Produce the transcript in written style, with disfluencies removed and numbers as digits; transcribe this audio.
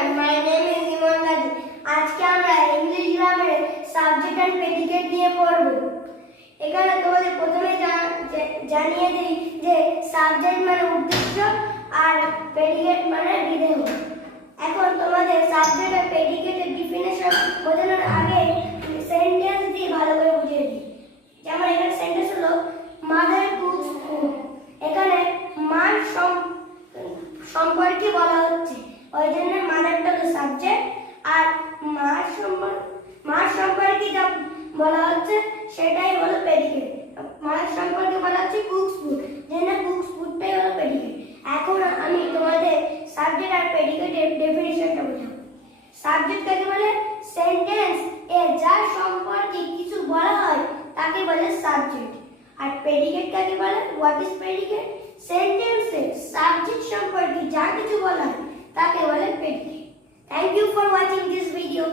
everyone, my name is Iman Gazi. আজকে আমরা English গ্রামারের সাবজেক্ট এন্ড প্রেডিকেট নিয়ে পড়ব। এখানে তোমাদের প্রথমে জানিয়ে দিই যে সাবজেক্ট মানে উদ্দেশ্য আর প্রেডিকেট মানে বিধেয়। এখন তোমাদের সাবজেক্ট আর প্রেডিকেটের ডেফিনিশন বোঝানোর আগে সেন্টেন্স দিয়ে ভালো করে বুঝিয়ে দিই। যেমন এখানে সেন্টেন্স হলো মাদার কুকস ফুড। এখানে মার সম্পর্কে বলা হচ্ছে, ওই জন্য মাদারটা হলো সাবজেক্ট আর মার সম্পর্কে যা বলা হচ্ছে সেটাই হলো প্রেডিকেট। মার সম্পর্কে বলা হচ্ছে কুকস ফুড, জন্য কুকস ফুডটাই হলো প্রেডিকেট। এখন আমি তোমাদের সাবজেক্ট আর প্রেডিকেটের ডেফিনিশনটা বোঝাবো। সাবজেক্ট কাকে বলে? সেন্টেন্স এ যার সম্পর্কে কিছু বলা হয় তাকে বলে সাবজেক্ট। আর প্রেডিকেট কাকে বলে? What is predicate? সেন্টেন্সে সাবজেক্ট সম্পর্কে যা কিছু বলা হয় তাকে বলে predicate. Thank you for watching this video.